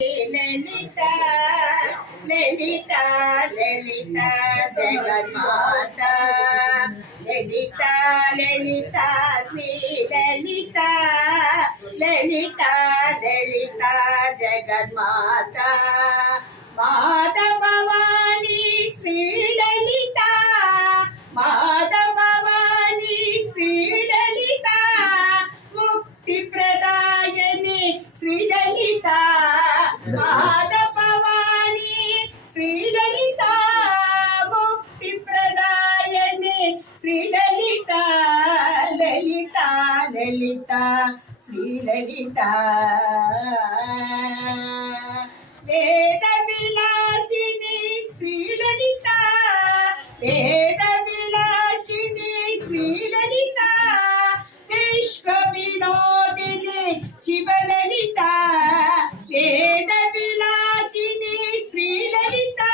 ललिता ललिता ललिता जगन्माता ललिता ललिता श्री ललिता ललिता ललिता जगन्माता माता भवानी श्री ललिता माता भवानी श्री ललिता मुक्ति प्रदायिनी श्री ललिता माता भवानी श्री ललिता मुक्ति प्रदायिनी श्री ललिता ललिता ललिता श्री ललिता वेद विलासिनी श्री ललिता वेद विलासिनी श्री ललिता विश्व विनोदिनी शिवललिता वेद विलासिनी श्री ललिता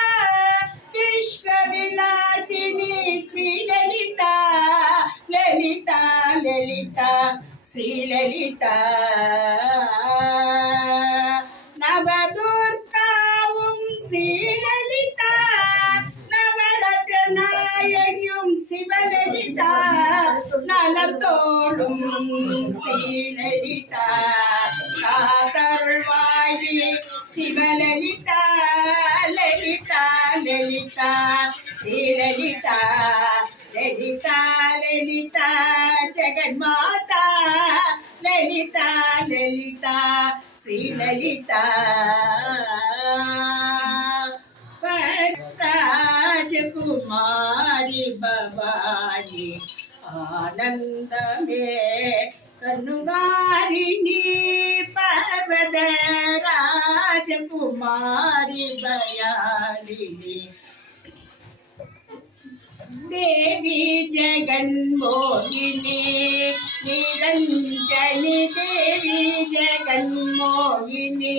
विश्व विलासिनी श्री ललिता ललिता ललिता श्री ललिता नवदुर्गाவும் श्री ललिता நவரத்னாயகியும் சிவலலிதா நலம் தோடும் ஸ்ரீலலிதா காதருள்வாழி சிவலலிதா லலிதா லலிதா ஸ்ரீலலிதா லலிதா லலிதா ஜெகன்மாதா லலிதா லலிதா ஸ்ரீலலிதா राजकुमारी भवानी आनंद में कनुगारिणी पर्वत राजकुमारी बयालिनी देवी जगन्मोहिनी निरंजनी देवी जगन्मोहिनी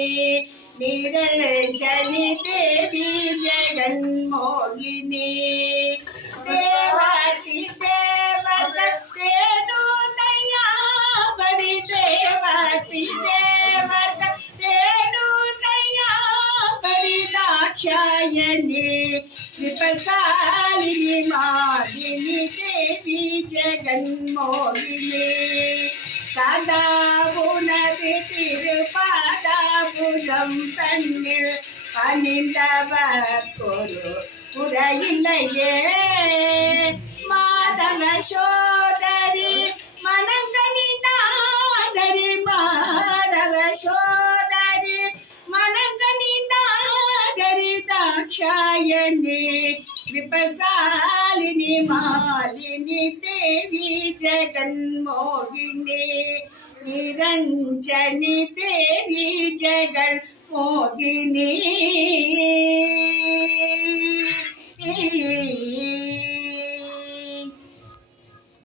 निरंजनी देवी जगन्मोहिनी देवाति देवते नूतया बरि देवाति देवते नूतया बरि दाक्षायणी कृपशालिनी मालिनी देवी जगन्मोहिनी सदा उनது திருபாதாபுரம் தன்னில் அணிந்தவர்க்கொரு குறையில்லையே மாதவ சோதரி மனங்கனிநாதரி மாதவ சோதரி மனங்கனிநாதரி தாட்சாயணி कृपशालिनी मालिनी देवी जगन्मोहिनी निरंजनी देवी जगन्मोहिनी